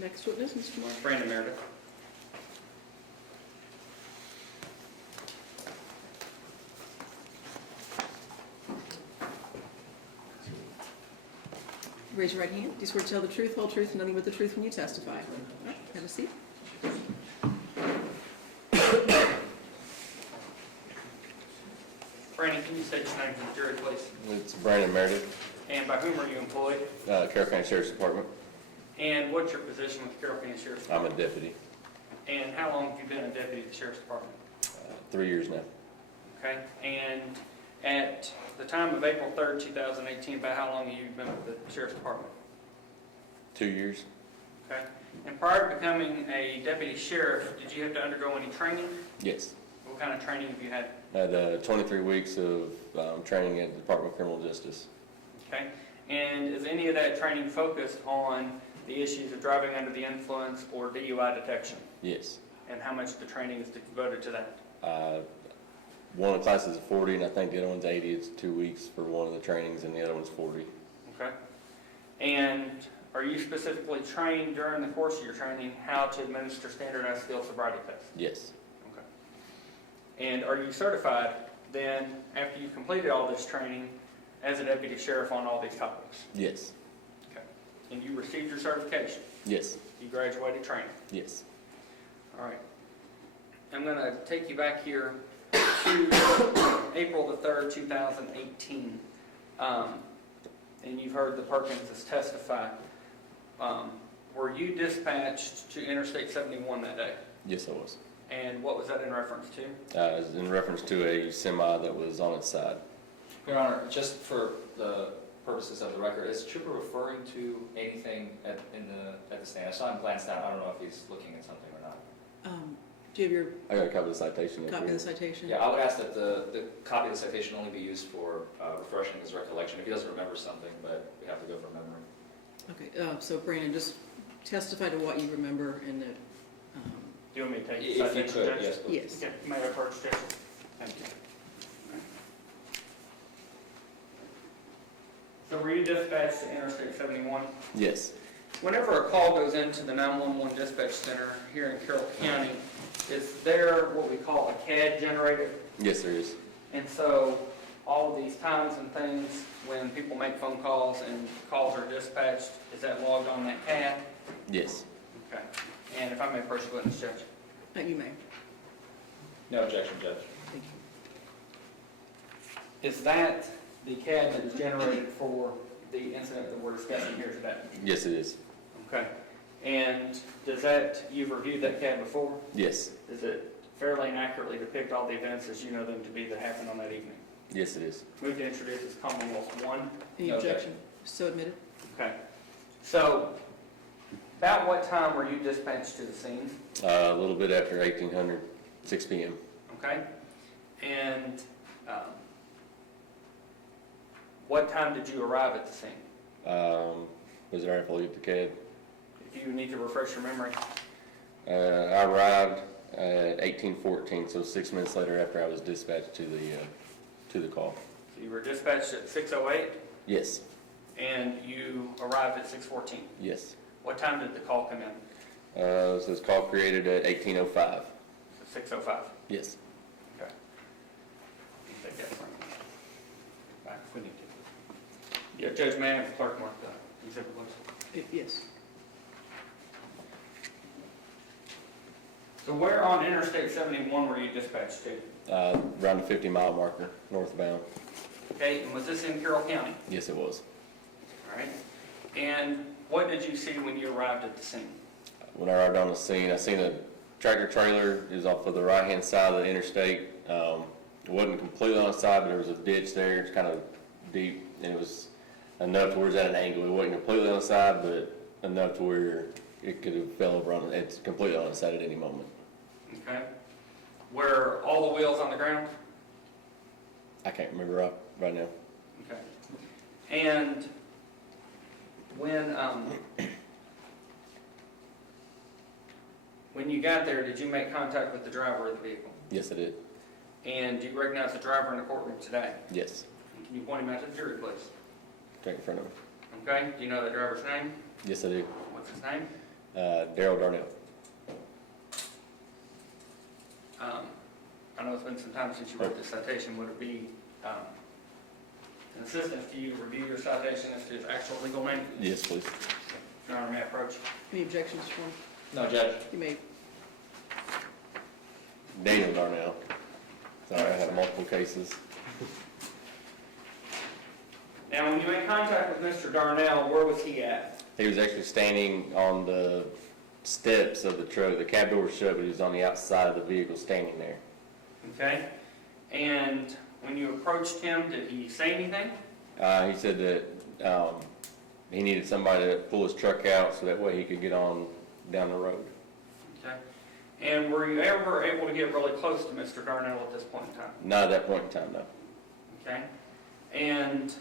Next witness, Mr. Mark. Brandon Meredith. Raise your right hand. Do you swear to tell the truth, whole truth, and nothing but the truth when you testify? All right, have a seat. Brandon, can you state your name for the jury, please? It's Brandon Meredith, And by whom are you employed? Carroll County Sheriff's Department. And what's your position with the Carroll County Sheriff's I'm Department? a deputy. And how long have you been a deputy at the Sheriff's Department? 3 years now. Okay. And at the time of April 3rd, 2018, about how long have you been with the Sheriff's Department? 2 years. Okay. And prior to becoming a deputy sheriff, did you have to undergo any training? Yes. What kind of training have you had? The 23 weeks of training at the Department of Criminal Justice. Okay. And is any of that training focused on the issues of driving under the influence or DUI detection? Yes. And how much of the training is devoted to that? One of the classes is 40, and I think the other one's 80. It's 2 weeks for one of the trainings, and the other one's 40. Okay. And are you specifically trained during the course of your training how to administer standardized field sobriety tests? Yes. Okay. And are you certified then, after you've completed all this training, as a deputy sheriff on all these topics? Yes. Okay. And you received your certification? Yes. You graduated training? Yes. All right. I'm going to take you back here to April the 3rd, 2018. And you've heard the Perkins testify. Were you dispatched to Interstate 71 that day? Yes, I was. And what was that in reference to? It was in reference to a semi that was on its side. Your Honor, just for the purposes of the record, is Trooper referring to anything at the stand? I saw him glance down. I don't know if he's looking at something or not. Do you have your I got a copy of the citation. copy of the citation? Yeah, I would ask that the copy of the citation only be used for refreshing his recollection. If he doesn't remember something, but we have to go from memory. Okay, so Brandon, just testify to what you remember and that, Do you want me to take the If you citation, could, Judge? yes, please. yes. Okay, may I approach, Judge? Thank you. So were you dispatched to Interstate 71? Yes. Whenever a call goes into the 911 dispatch center here in Carroll County, is there what we call a CAD generated? Yes, there is. And so all of these times and things when people make phone calls and calls are dispatched, is that logged on that CAD? Yes. Okay. And if I may approach the witness, Judge. You may. No objection, Judge. Thank you. Is that the CAD that was generated for the incident that we're discussing here today? Yes, it is. Okay. And does that, you've reviewed that CAD before? Yes. Does it fairly and accurately depict all the events as you know them to be that happened on that evening? Yes, it is. Move to introduce as Commonwealth 1. Any No objection? So admitted? Okay. So, about what time were you dispatched to the scene? A little bit after 1800, 6 p.m. Okay. And what time did you arrive at the scene? Was it all right if I leave the CAD? If you need to refresh your memory. I arrived at 1814, so 6 minutes later after I was dispatched to the call. So you were dispatched at 6:08 Yes. and you arrived at 6:14. Yes. What time did the call come in? So this call created at 1805. So 6:05. Yes. Okay. You take that from me. Back if we need to. Yeah, Judge, may I have the clerk mark the exhibit, please? Yes. So where on Interstate 71 were you dispatched to? Around the 50-mile marker, northbound. Okay, and was this in Carroll County? Yes, it was. All right. And what did you see when you arrived at the scene? When I arrived on the scene, I seen a tractor trailer. It was off of the right-hand side of the interstate. It wasn't completely on the side, but there was a ditch there. It's kind of deep, and it was enough to where it's at an angle. It wasn't completely on the side, but enough to where it could have fell over on it. It's completely on the side at any moment. Okay. Were all the wheels on the ground? I can't remember right now. Okay. And when you got there, did you make contact with the driver of the vehicle? Yes, I did. And do you recognize the driver in the courtroom today? Yes. Can you point him out to the jury, please? Right in front of me. Okay. Do you know the driver's name? Yes, I do. What's his name? Daryl Darnell. I know it's been some time since you wrote this citation. Would it be an assistance to you to review your citation as to its actual legal name? Yes, please. Your Honor, may I approach? Any objections from, No, Judge. you may, Daniel Darnell. Sorry, I had multiple cases. Now, when you made contact with Mr. Darnell, where was he at? He was actually standing on the steps of the truck. The cab door was shut, but he was on the outside of the vehicle standing there. Okay? And when you approached him, did he say anything? He said that he needed somebody to pull his truck out so that way he could get on down the road. Okay. And were you ever able to get really close to Mr. Darnell at this point in time? Not at that point in time, no. Okay. And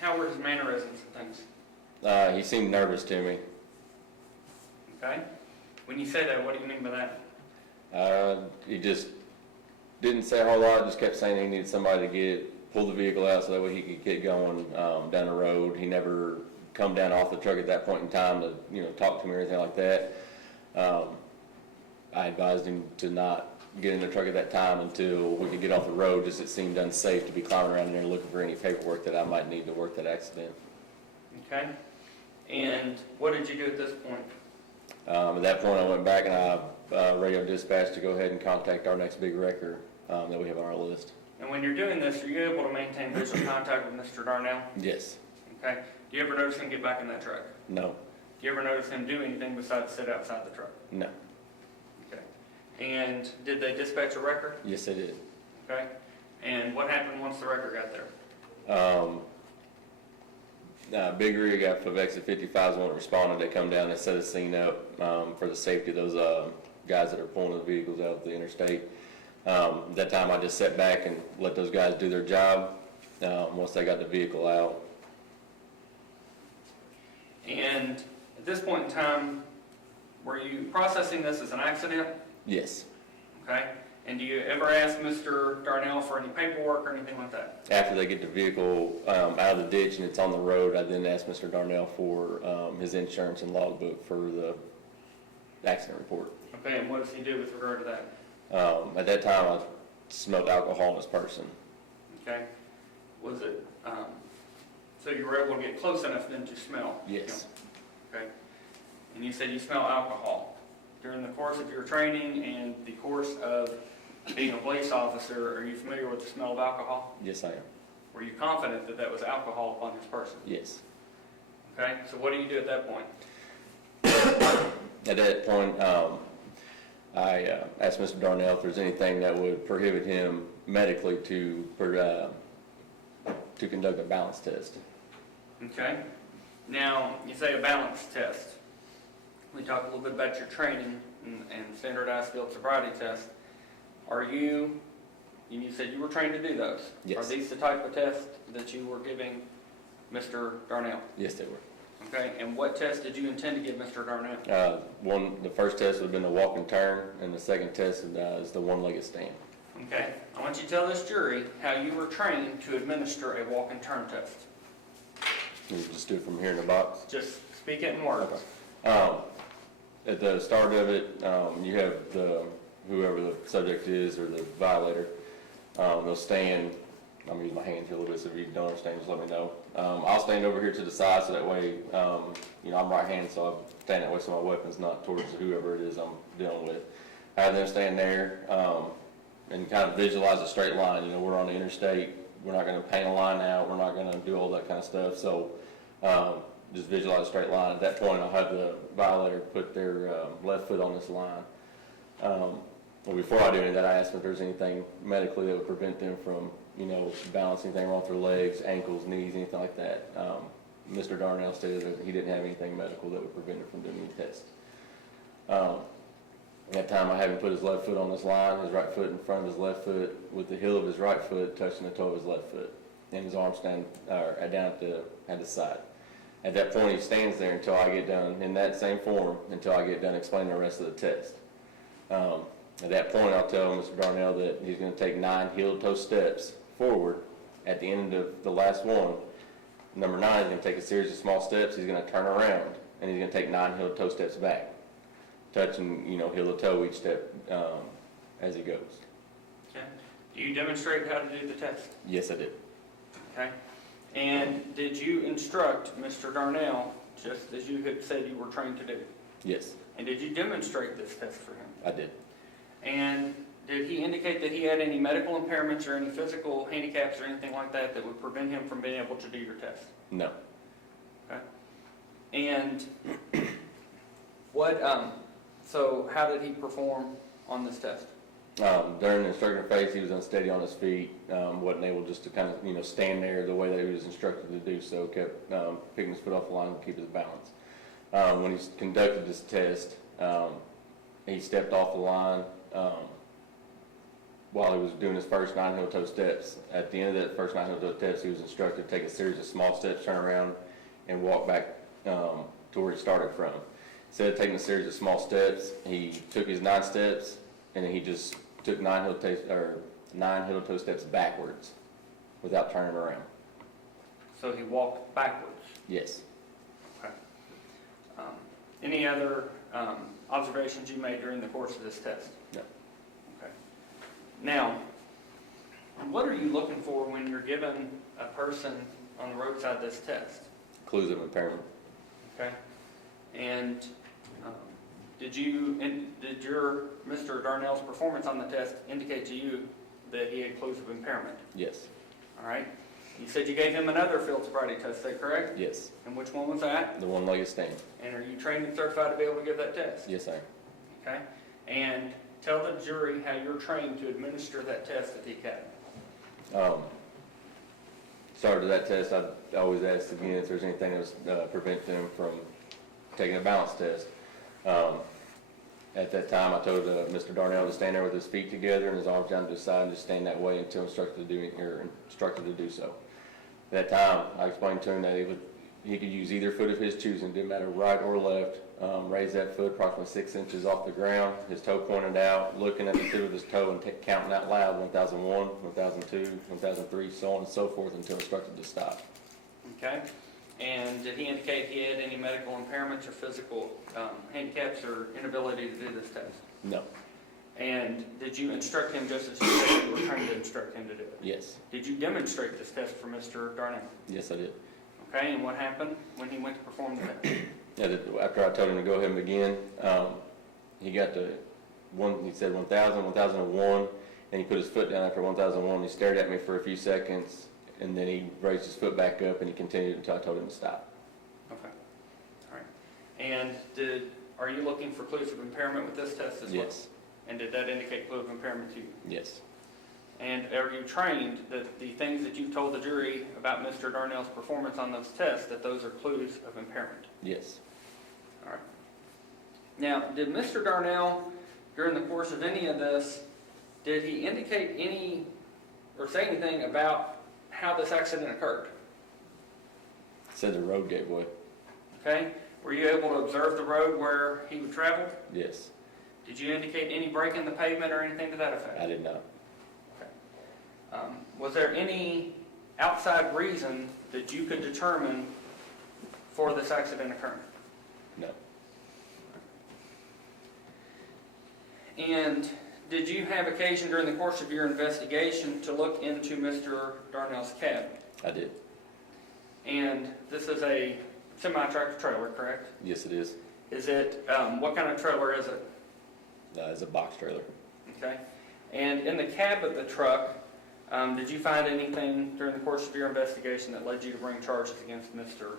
how were his mannerisms and things? He seemed nervous to me. Okay. When you say that, what do you mean by that? He just didn't say a whole lot, just kept saying he needed somebody to pull the vehicle out so that way he could get going down the road. He never come down off the truck at that point in time to, talk to me or anything like that. I advised him to not get in the truck at that time until we could get off the road, just it seemed unsafe to be climbing around in there looking for any paperwork that I might need to work that accident. Okay. And what did you do at this point? At that point, I went back and I radio dispatched to go ahead and contact our next big wrecker that we have on our list. And when you're doing this, are you able to maintain visual contact with Mr. Darnell? Yes. Okay. Do you ever notice him get back in that truck? No. Do you ever notice him do anything besides sit outside the truck? No. Okay. And did they dispatch a wrecker? Yes, they did. Okay. And what happened once the wrecker got there? Big rig out for exit 55 is the one that responded. They come down and set a scene up for the safety of those guys that are pulling the vehicles out of the interstate. That time I just sat back and let those guys do their job once they got the vehicle out. And at this point in time, were you processing this as an accident? Yes. Okay. And do you ever ask Mr. Darnell for any paperwork or anything like that? After they get the vehicle out of the ditch and it's on the road, I then ask Mr. Darnell for his insurance and logbook for the accident report. Okay, and what does he do with regard to that? At that time, I smelled alcohol in his person. Okay. Was it, so you were able to get close enough then to smell? Yes. Okay. And you said you smell alcohol. During the course of your training and the course of being a police officer, are you familiar with the smell of alcohol? Yes, I am. Were you confident that that was alcohol upon his person? Yes. Okay, so what do you do at that point? At that point, I asked Mr. Darnell if there's anything that would prohibit him medically to conduct a balance test. Okay. Now, you say a balance test. We talked a little bit about your training and standardized field sobriety test. Are you, and you said you were trained to do those. Yes. Are these the type of tests that you were giving Mr. Darnell? Yes, they were. Okay, and what test did you intend to give Mr. Darnell? The first test would have been the walk and turn, and the second test is the one-legged stand. Okay, I want you to tell this jury how you were trained to administer a walk and turn test. You just do it from here in the box. Just speak it in words. At the start of it, you have whoever the subject is or the violator, they'll stand. I'm gonna use my hands here a little bit, so if you don't understand, just let me know. I'll stand over here to the side, so that way, I'm right-handed, so I stand that way so my weapon's not towards whoever it is I'm dealing with. Have them stand there and kind of visualize a straight line. We're on the interstate. We're not gonna paint a line out. We're not gonna do all that kind of stuff. So just visualize a straight line. At that point, I'll have the violator put their left foot on this line. Well, before I do any of that, I ask them if there's anything medically that would prevent them from, balancing anything wrong with their legs, ankles, knees, anything like that. Mr. Darnell stated that he didn't have anything medical that would prevent him from doing any test. At that time, I had him put his left foot on this line, his right foot in front of his left foot, with the heel of his right foot touching the toe of his left foot, and his arms down at the side. At that point, he stands there until I get done, in that same form, until I get done explaining the rest of the test. At that point, I'll tell Mr. Darnell that he's going to take 9 heel-to-toe steps forward. At the end of the last one, number 9, he's going to take a series of small steps. He's going to turn around and he's gonna take 9 heel-to-toe steps back, touching, heel-to-toe each step, as he goes. Okay. Do you demonstrate how to do the test? Yes, I did. Okay. And did you instruct Mr. Darnell, just as you had said you were trained to do? Yes, And did you demonstrate this test for him? I did. And did he indicate that he had any medical impairments or any physical handicaps or anything like that that would prevent him from being able to do your test? No. Okay. And so how did he perform on this test? During the instructor phase, he was unsteady on his feet, wasn't able just to kind of, stand there the way that he was instructed to do so, kept picking his foot off the line to keep his balance. When he conducted this test, he stepped off the line while he was doing his first 9 heel-toe steps. At the end of that first 9 heel-toe steps, he was instructed to take a series of small steps, turn around, and walk back to where he started from. Instead of taking a series of small steps, he took his 9 steps, and then he just took 9 heel-toe steps backwards without turning around. So he walked backwards. Yes. Okay. Any other observations you made during the course of this test? No. Okay. Now, what are you looking for when you're given a person on the roadside this test? Clues of impairment. Okay. And did your Mr. Darnell's performance on the test indicate to you that he had clues of impairment? Yes. All right. You said you gave him another field sobriety test, is that correct? Yes. And which one was that? The one-legged stand. And are you trained and certified to be able to give that test? Yes, sir. Okay. And tell the jury how you're trained to administer that test at the academy. Started to that test, I always ask again if there's anything that was prevent them from taking a balance test. At that time, I told Mr. Darnell to stand there with his feet together and his arms down to his side and just stand that way until instructed to do so. At that time, I explained to him that he could use either foot of his choosing, didn't matter right or left. Raise that foot approximately 6 inches off the ground, his toe pointed out, looking at the tip of his toe and counting out loud 1001, 1002, 1003, so on and so forth until instructed to stop. Okay. And did he indicate he had any medical impairments or physical handicaps or inability to do this test? No. And did you instruct him just as you said you were trying to instruct him to do it? Yes. Did you demonstrate this test for Mr. Darnell? Yes, I did. Okay, and what happened when he went to perform the test? After I told him to go ahead and begin, he got to he said 1000, 1001, and he put his foot down after 1001. He stared at me for a few seconds, and then he raised his foot back up and he continued until I told him to stop. Okay. All right. And are you looking for clues of impairment with this test as well? Yes. And did that indicate clue of impairment to you? Yes. And are you trained that the things that you've told the jury about Mr. Darnell's performance on those tests, that those are clues of impairment? Yes. All right. Now, did Mr. Darnell, during the course of any of this, did he indicate any or say anything about how this accident occurred? Said the road gave way. Okay. Were you able to observe the road where he would travel? Yes. Did you indicate any break in the pavement or anything to that effect? I did not. Was there any outside reason that you could determine for this accident occurring? No. And did you have occasion during the course of your investigation to look into Mr. Darnell's cab? I did. And this is a semi-tractor trailer, correct? Yes, it is. Is it, what kind of trailer is it? It's a box trailer. Okay. And in the cab of the truck, did you find anything during the course of your investigation that led you to bring charges against Mr.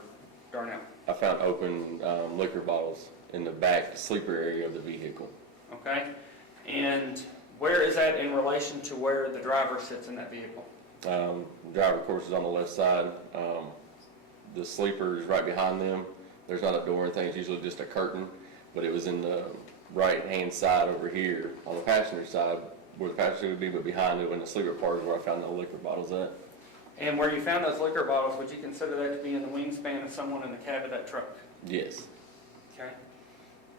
Darnell? I found open liquor bottles in the back sleeper area of the vehicle. Okay. And where is that in relation to where the driver sits in that vehicle? The driver, of course, is on the left side. The sleeper is right behind them. There's not a door or anything. It's usually just a curtain, but it was in the right-hand side over here on the passenger side where the passenger would be, but behind it in the sleeper part is where I found the liquor bottles at. And where you found those liquor bottles, would you consider that to be in the wingspan of someone in the cab of that truck? Yes. Okay.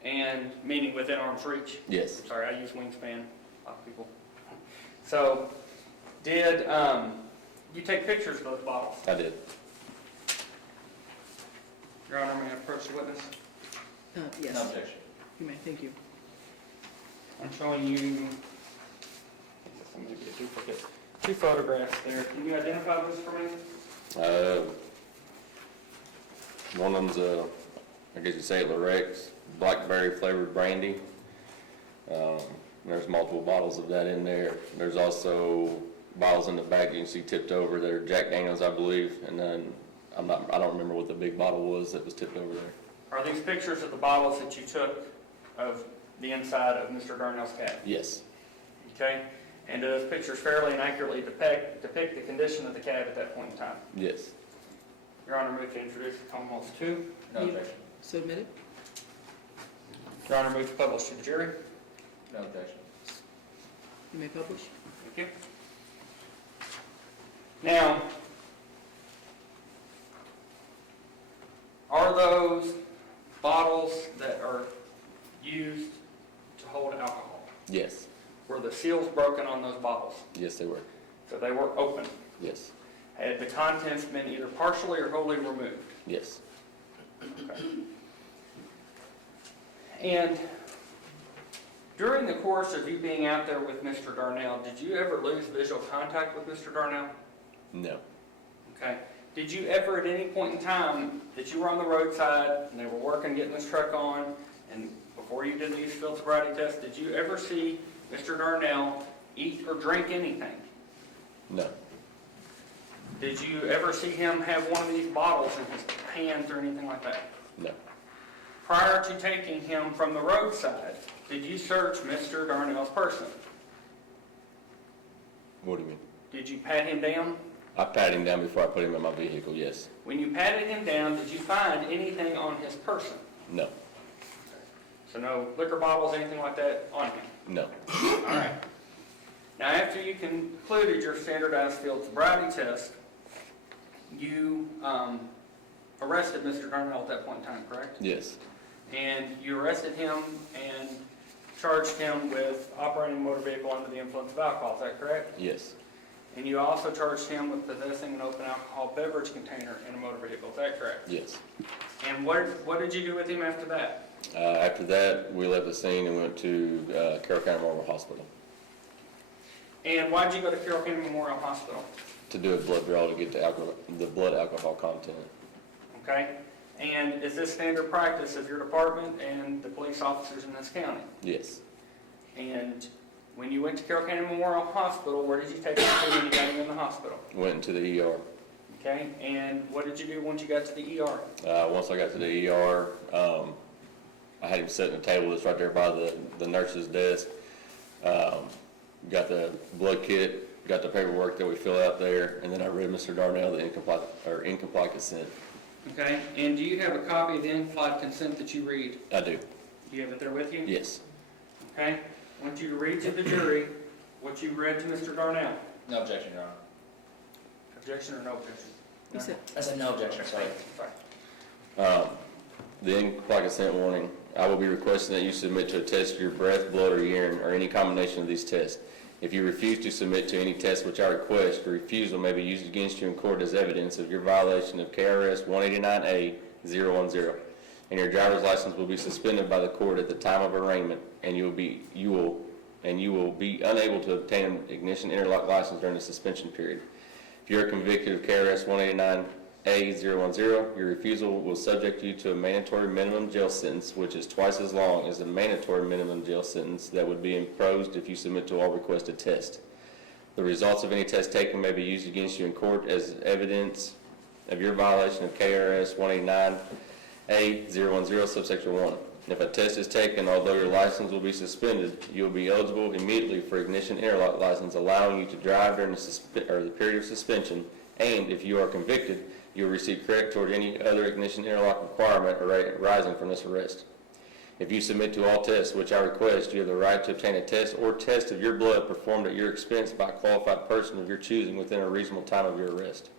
And meaning within arm's reach? Yes. Sorry, I use wingspan, a lot of people. So, did you take pictures of those bottles? I did. Your Honor, may I approach the witness? Yes, No objection. you may, thank you. I'm showing you, I may be a duplicate, 2 photographs there. Can you identify those for me? One of them's I guess you say it, Lorex, blackberry flavored brandy. There's multiple bottles of that in there. There's also bottles in the back you can see tipped over that are Jack Daniels, I believe, and then I don't remember what the big bottle was that was tipped over there. Are these pictures of the bottles that you took of the inside of Mr. Darnell's cab? Yes, Okay? And do those pictures fairly and accurately depict the condition of the cab at that point in time? yes. Your Honor, move to introduce the Commonwealth's 2. No objection. So admitted? Your Honor, move to publish to the jury. No objection. You may publish. Thank you. Now, are those bottles that are used to hold alcohol, Yes, were the seals broken on those bottles? yes they were. So they were open. Yes, Had the contents been either partially or wholly removed? yes. Okay. And during the course of you being out there with Mr. Darnell, did you ever lose visual contact with Mr. Darnell? No, Okay. Did you ever at any point in time that you were on the roadside and they were working, getting this truck on, and before you did these field sobriety tests, did you ever see Mr. Darnell eat or drink anything? no, Did you ever see him have one of these bottles in his hands or anything like that? no, Prior to taking him from the roadside, did you search Mr. Darnell's person? what do you mean? Did you pat him down? I patted him down before I put him in my vehicle, yes. When you patted him down, did you find anything on his person? No, So no liquor bottles, anything like that on him? no, All right. Now, after you concluded your standardized field sobriety test, you arrested Mr. Darnell at that point in time, correct? yes, And you arrested him and charged him with operating a motor vehicle under the influence of alcohol, is that correct? yes, And you also charged him with possessing an open alcohol beverage container in a motor vehicle, is that correct? yes. And what did you do with him after that? After that, we left the scene and went to Carroll County Memorial Hospital And why did you go to Carroll County Memorial Hospital? to do a blood draw to get the blood alcohol content. Okay? And is this standard practice of your department and the police officers in this county? Yes, And when you went to Carroll County Memorial Hospital, where did you take him to when you got him in the hospital? went into the ER. Okay? And what did you do once you got to the ER? Once I got to the ER, I had him sit at a table that's right there by the nurse's desk. Got the blood kit, got the paperwork that we fill out there, and then I read Mr. Darnell the incomplete consent. Okay? And do you have a copy of the implied consent that you read? I do, Do you have it there with you? yes. Okay? I want you to read to the jury what you read to Mr. Darnell. No objection, Your Honor. Objection or no objection? You said, I said no objection, sorry. Sorry. The incomplete consent warning, I will be requesting that you submit to a test of your breath, blood, or urine, or any combination of these tests. If you refuse to submit to any test which I request, the refusal may be used against you in court as evidence of your violation of KRS 189A-010, and your driver's license will be suspended by the court at the time of arraignment, and you will be unable to obtain an ignition interlock license during the suspension period. If you are convicted of KRS 189A-010, your refusal will subject you to a mandatory minimum jail sentence, which is twice as long as the mandatory minimum jail sentence that would be imposed if you submit to all requested tests. The results of any test taken may be used against you in court as evidence of your violation of KRS 189A-010, subsection 1. If a test is taken, although your license will be suspended, you will be eligible immediately for ignition interlock license, allowing you to drive during the period of suspension, and if you are convicted, you will receive credit toward any other ignition interlock requirement arising from this arrest. If you submit to all tests, which I request, you have the right to obtain a test or test of your blood performed at your expense by a qualified person of your choosing within a reasonable time of your arrest.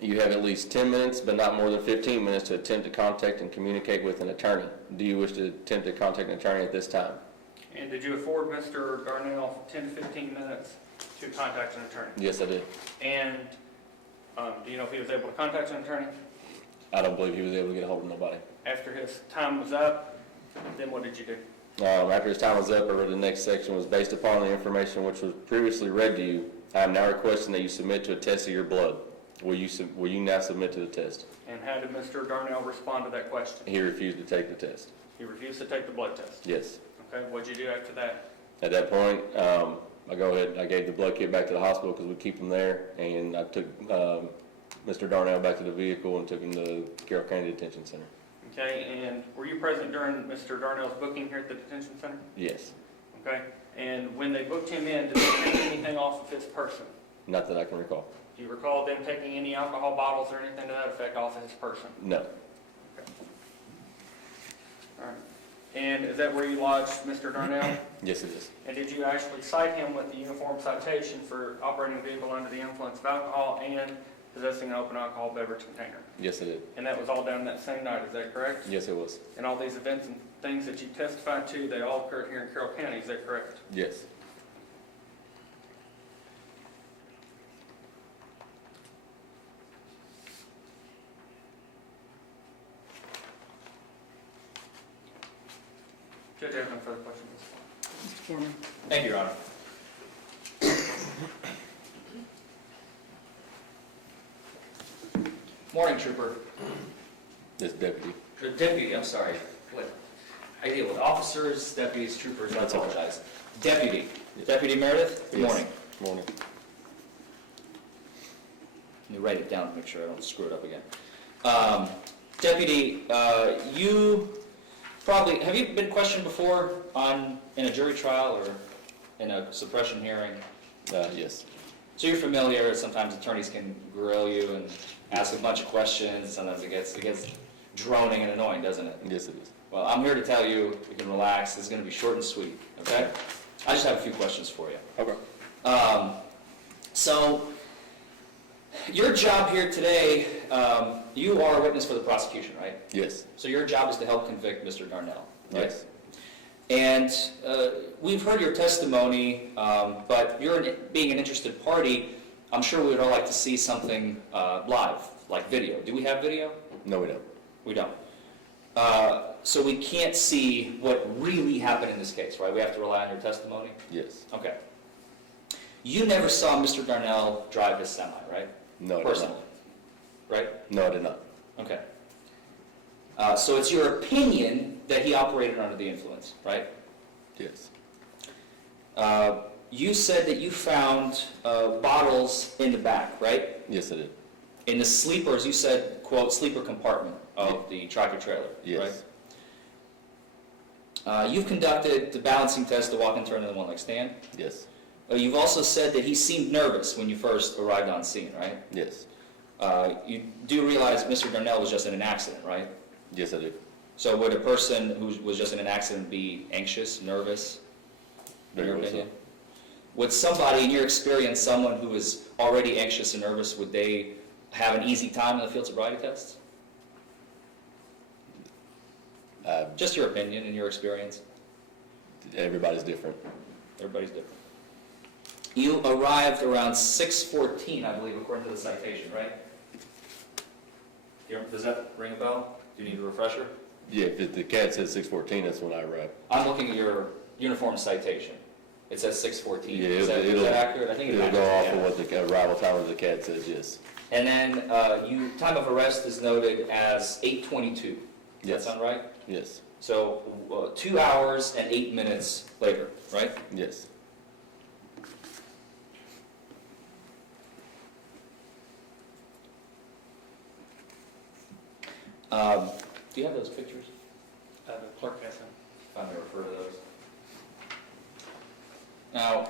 You have at least 10 minutes, but not more than 15 minutes to attempt to contact and communicate with an attorney. Do you wish to attempt to contact an attorney at this time? And did you afford Mr. Darnell 10 to 15 minutes to contact an attorney? Yes, I did. And do you know if he was able to contact an attorney? I don't believe he was able to get a hold of nobody. After his time was up, then what did you do? After his time was up, I read the next section was based upon the information which was previously read to you. I am now requesting that you submit to a test of your blood. Will you now submit to the test? And how did Mr. Darnell respond to that question? He refused to take the test. He refused to take the blood test. Yes. Okay, what'd you do after that? At that point, I gave the blood kit back to the hospital because we keep them there, and I took Mr. Darnell back to the vehicle and took him to Carroll County Detention Center. Okay, and were you present during Mr. Darnell's booking here at the detention center? Yes. Okay, and when they booked him in, did they take anything off of his person? Not that I can recall. Do you recall them taking any alcohol bottles or anything to that effect off of his person? No. Okay. All right. And is that where you lodged Mr. Darnell? Yes, it is. And did you actually cite him with the uniform citation for operating a vehicle under the influence of alcohol and possessing an open alcohol beverage container? Yes, it did. And that was all done that same night, is that correct? Yes, it was. And all these events and things that you testified to, they all occurred here in Carroll County, is that correct? Yes. Judge, I have no further questions. Mr. Forman. Thank you, Your Honor. Morning, Trooper. This deputy. Deputy, I'm sorry. What? I deal with officers, deputies, troopers, I That's okay. apologize. Deputy. Yes. Deputy Meredith, good Yes. morning. Morning. Let me write it down to make sure I don't screw it up again. Deputy, you probably, have you been questioned before in a jury trial or in a suppression hearing? Yes. So you're familiar, sometimes attorneys can grill you and ask a bunch of questions, sometimes it gets droning and annoying, doesn't it? Yes, it is. Well, I'm here to tell you, you can relax, it's gonna be short and sweet, okay? I just have a few questions for you. Okay. So, your job here today, you are a witness for the prosecution, right? Yes. So your job is to help convict Mr. Darnell, right? Yes. And we've heard your testimony, but being an interested party, I'm sure we would all like to see something live, like video. Do we have video? No, we don't. We don't. So we can't see what really happened in this case, right? We have to rely on your testimony? Yes. Okay. You never saw Mr. Darnell drive his semi, right? No, I did Personally, not. right? No, I did not. Okay. So it's your opinion that he operated under the influence, right? Yes. You said that you found bottles in the back, right? Yes, I did. In the sleepers, you said, quote, sleeper compartment of the tractor trailer, Yes. right? You've conducted the balancing test, the walk and turn, and the one-leg stand. Yes. You've also said that he seemed nervous when you first arrived on scene, right? Yes. You do realize Mr. Darnell was just in an accident, right? Yes, I do. So would a person who was just in an accident be anxious, nervous, in your Very well so. opinion? Would somebody, in your experience, someone who is already anxious and nervous, would they have an easy time in the field sobriety tests? Just your opinion and your experience. Everybody's different. Everybody's different. You arrived around 6:14, I believe, according to the citation, right? Does that ring a bell? Do you need a refresher? Yeah, if the CAD says 6:14, that's when I arrived. I'm looking at your uniform citation. It says 6:14. Yeah, Is that accurate? I think it'll it's go off accurate, of what the arrival time of the CAD says, yes. And then time of arrest is noted as 8:22. Does Yes. that sound right? Yes. So 2 hours and 8 minutes later, right? Yes. Do you have those pictures? The clerk has them. If I may refer to those. Now,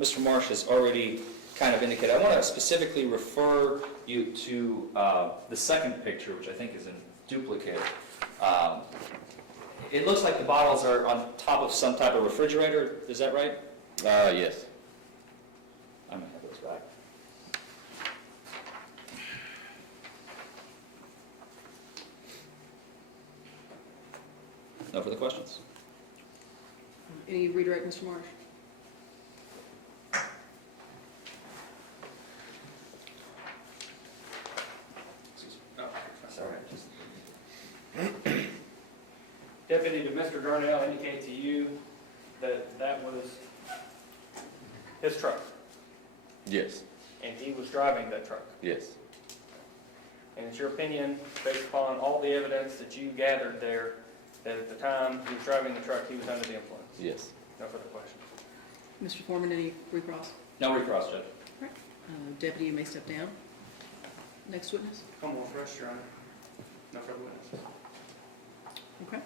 Mr. Marsh has already kind of indicated, I want to specifically refer you to the second picture, which I think is in duplicate. It looks like the bottles are on top of some type of refrigerator, is that right? Yes. I'm going to have those back. No further questions? Any redirect, Mr. Marsh? Excuse me. Oh, Sorry, just Deputy, did Mr. Darnell indicate to you that that was his truck, Yes, and he was driving that truck? yes, And it's your opinion, based upon all the evidence that you gathered there, that at the time he was driving the truck, he was under the influence? yes. No further questions. Mr. Foreman, any recross? No recross, Judge. Deputy, you may step down. Next witness. Come on, fresh, Your Honor. No further witnesses. Okay.